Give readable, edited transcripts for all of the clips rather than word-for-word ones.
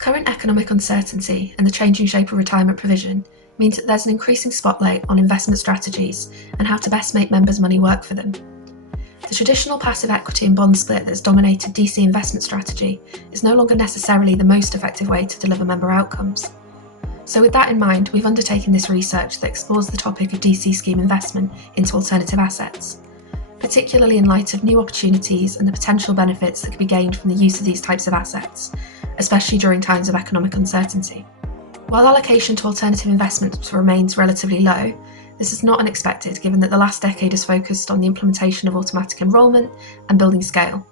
Current economic uncertainty and the changing shape of retirement provision means that there's an increasing spotlight on investment strategies and how to best make members' money work for them. The traditional passive equity and bond split that's dominated DC investment strategy is no longer necessarily the most effective way to deliver member outcomes. So with that in mind, we've undertaken this research that explores the topic of DC scheme investment into alternative assets, particularly in light of new opportunities and the potential benefits that could be gained from the use of these types of assets, especially during times of economic uncertainty. While allocation to alternative investments remains relatively low, this is not unexpected given that the last decade has focused on the implementation of automatic enrolment and building scale.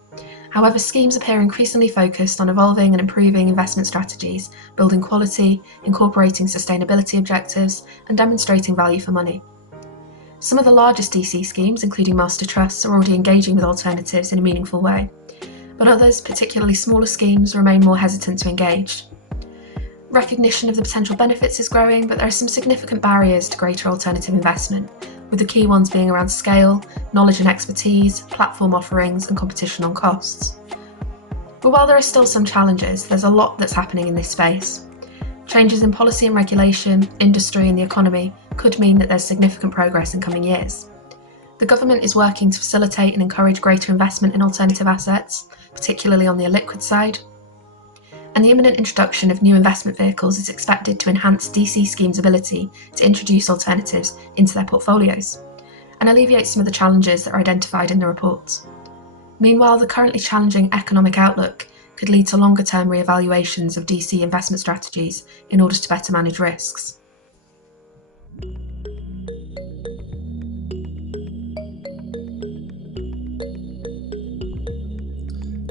However, schemes appear increasingly focused on evolving and improving investment strategies, building quality, incorporating sustainability objectives, and demonstrating value for money. Some of the largest DC schemes, including master trusts, are already engaging with alternatives in a meaningful way, but others, particularly smaller schemes, remain more hesitant to engage. Recognition of the potential benefits is growing, but there are some significant barriers to greater alternative investment, with the key ones being around scale, knowledge and expertise, platform offerings, and competition on costs. But while there are still some challenges, there's a lot that's happening in this space. Changes in policy and regulation, industry, and the economy could mean that there's significant progress in coming years. The government is working to facilitate and encourage greater investment in alternative assets, particularly on the illiquid side. And the imminent introduction of new investment vehicles is expected to enhance DC schemes' ability to introduce alternatives into their portfolios and alleviate some of the challenges that are identified in the reports. Meanwhile, the currently challenging economic outlook could lead to longer-term re-evaluations of DC investment strategies in order to better manage risks.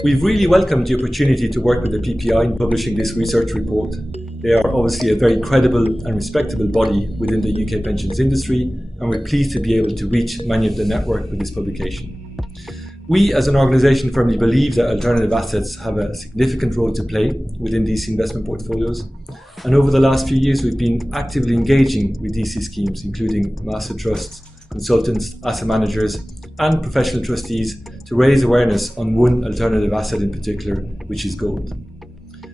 We've really welcomed the opportunity to work with the PPI in publishing this research report. They are obviously a very credible and respectable body within the UK pensions industry, and we're pleased to be able to reach many of the network with this publication. We as an organisation firmly believe that alternative assets have a significant role to play within DC investment portfolios, and over the last few years we've been actively engaging with DC schemes, including master trusts, consultants, asset managers and professional trustees to raise awareness on one alternative asset in particular, which is gold.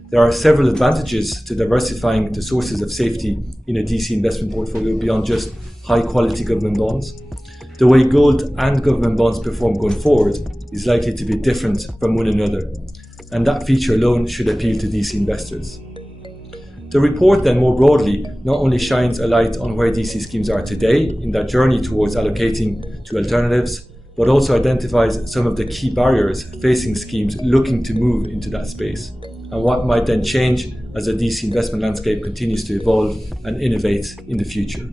There are several advantages to diversifying the sources of safety in a DC investment portfolio beyond just high quality government bonds. The way gold and government bonds perform going forward is likely to be different from one another, and that feature alone should appeal to DC investors. The report then more broadly not only shines a light on where DC schemes are today in their journey towards allocating to alternatives, but also identifies some of the key barriers facing schemes looking to move into that space, and what might then change as the DC investment landscape continues to evolve and innovate in the future.